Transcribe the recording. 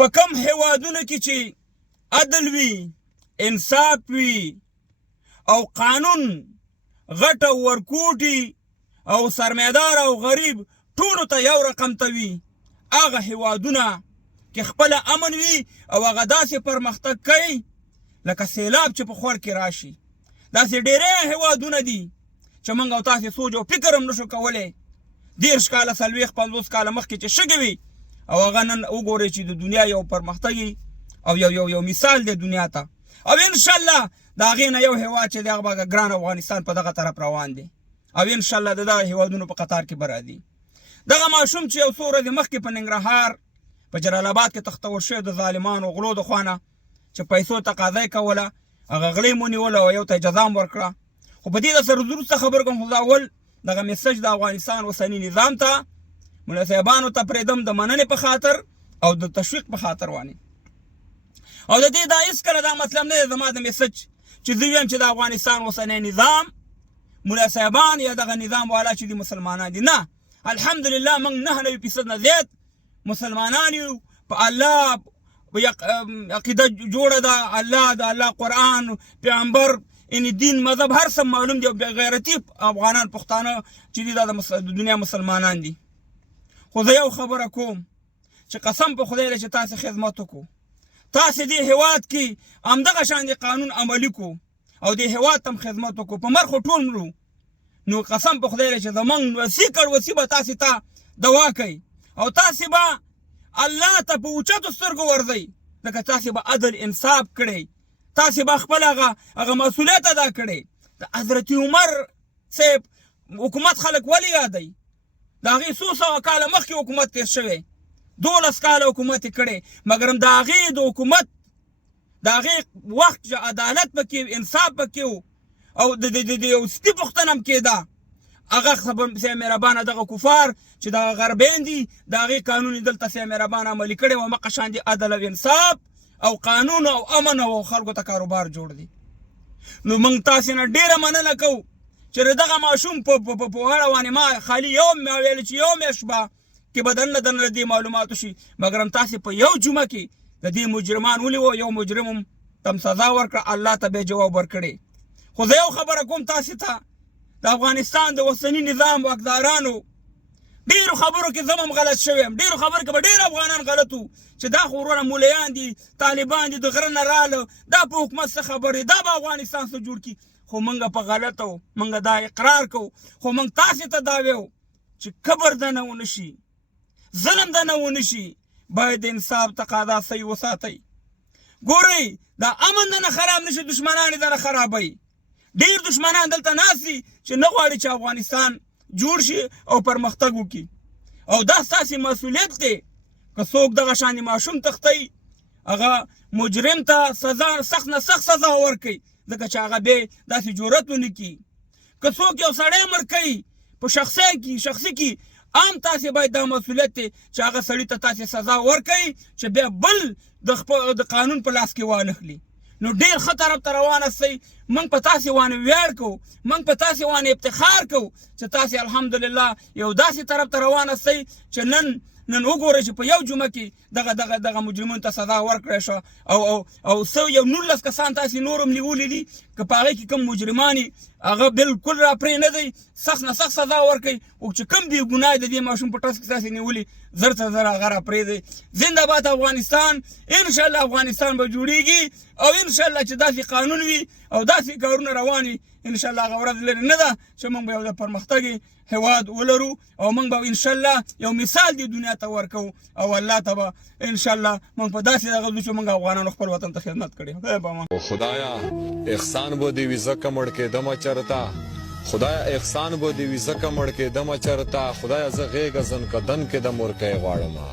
په کم هیوادونو کې چې عدل وي، انصاف وي او قانون غټ او ورکوټي او سرمایدار او غریب ټولو ته یو رقم ته وي، هغه هیوادونه کې خپله امن وي او هغه داسې پرمختګ کوي لکه سیلاب چې په خوړ کې راشي. داسې ډېری هیوادونه دي چې موږ او تاسې سوچ او فکر هم نشو کولی 30 کاله 40-50 کاله مخکې چې شګې وي او هغه نن وګورئ چې د دنیا یو پرمختګي او یو مثال دی دنیا ته. او انشاءالله د هغې نه یو هیواد چې دی هغه به ګران افغانستان په دغه طرف روان دی او انشاءالله د دغه هیوادونو په قطار کې به راځي. دغه ماشوم چې یو څو ورځې مخکې په ننګرهار په جلال آباد کې تختول شوی د ظالمانو غلو د خوا نه چې پیسو تقاضا یې کوله، هغه غلې مو نیوله او یو ته یې جزا هم ورکړه. خو په دې د سره وروسته خبر کوم، خو دا اول دغه میسج د افغانستان اوسني نظام ته ملا صاحبانو ته پرېږدم د مننې په خاطر او د تشویق په خاطر وانې. او د دې دا هېڅکله دا مطلب نه دی زما د میسج چې زه ویم چې د افغانستان اوسنی نظام ملا صاحبان یا دغه نظام والا چې دي مسلمانان دي. نه، الحمدلله موږ 99% نه زیات مسلمانان یو، په الله عقیده جوړه ده، الله د الله قرآن پیغمبر ان دین مذهب هر څه معلوم دي او غیرتي افغانان پښتانه چې دي دا د دنیا مسلمانان دي. خو زه یو خبره کوم چې قسم په خدای چې تاسې خدمت وکړو، تاسې دې هیواد کې همدغه شان د قانون عملي کو او دې هیواد ته هم خدمت وکړو، په مرخو ټول مرو، نو قسم په خدای چې زمونږ وسیع به تاسې ته دوا کوي او تاسې به الله ته په اوچتو سترګو ورځئ، ځکه تاسې به عدل انصاف کړی، تاسې به خپل هغه مسؤلیت ادا کړی. د حضرت عمر صاحب حکومت خلک ولې یادوي؟ د هغې 200 کاله مخکې حکومت تېر شوی، 12 کاله حکومت یې کړی، مګر هم د هغې د حکومت د هغې وخت چې عدالت پکې انصاف پکې و او د یو سپي پوښتنه هم کېده، هغه سیه مهربانه دغه کفار چې دغه غربیان دي د هغې قانون یې دلته سیه مهربانه عملي کړی و، همغه شان دي عدل او انصاف او قانون او امن او خلکو ته کاروبار جوړ دی. نو موږ تاسې نه ډېره مننه کوو چې دغه ماشوم په اړه باندې ما خالي یو ما ویل چې یو میاشت به کې به دننه دې معلومات وشي، مګر هم تاسې په یو جمعه کې د دې مجرمان ونیوه، یو مجرم هم تم سزا ورکړه، الله ته به جواب ورکړی. خو زه یو خبره کوم تاسې ته، د افغانستان د اوسني نظام واکدارانو ډېرو خبرو کې زه هم غلط شوی یم، ډېرو خبرو کې به ډېر افغانان غلط وو چې دا خو وروره مولیان دي، طالبان دي، د غره نه راله، دا په حکومت څه خبرې، دا به افغانستان څه جوړ کړي. خو موږ په غلطه وو، موږ دا اقرار کوو، خو موږ تاسې ته دا ویو چې کبر دنه ونه شي، ظلم دنه ونه شي، باید د انصاف تقاضا صحیح وساتئ. ګورئ دا امن دنه خراب نه شي، دشمنان یې دنه خرابوي. ډېر دشمنان دلته ناست دي چې نه غواړي چې افغانستان جوړ شي او پرمختګ وکړي، او دا ستاسې مسؤلیت دی. که څوک دغه شانې ماشوم تختی، هغه مجرم ته سزا سخت نه سخت سزا ورکړي، ځکه چې هغه بیا داسې جرأت ونه کړي. که څوک یو سړی مړ کوي په شخصي کې عام تاسې باید دا مسؤلیت دی چې هغه سړي ته تاسې سزا ورکړئ چې بیا بل د قانون په لاس کې وانخلي. نو ډېر ښه طرف ته روان استئ، موږ په تاسې باندې ویاړ کوو، موږ په تاسې باندې افتخار کوو چې تاسې الحمدلله یو داسې طرف ته روان استئ چې نن وګورئ چې په یو جمعه کې دغه مجرمونو ته سزا ورکړی شوه او څه یو 19 کسان تاسې نور هم نیولي دي، که په هغې کې کوم مجرمان یي هغه بالکل را پرې نه دی، سخت نه سخت سزا ورکوي، او چې کوم بې ګناه د دې ماشوم په ټس کې تاسې نیولي زر ته زر هغه را پرېږدئ. زنده باد افغانستان، انشاءالله افغانستان به جوړېږي او انشاءالله چې داسې قانون وي او داسې کارونه روان وي، انشاءالله هغه ورځ لرې نه ده چې موږ به یو د پرمختګ هیواد ولرو او موږ به انشاءالله یو مثال دې دنیا ته ورکوو او الله ته به انشاءالله موږ په داسې دغه ځو چې موږ افغانانو خپل وطن ته خدمت کړې. خدایا احسان بو دی وي ځکه مړ کېدمه چرته، خدایا احسان بو دی وي ځکه مړ کېدمه چرته، خدایا زه غېږه زنکدن کې د مورکۍ غواړمه.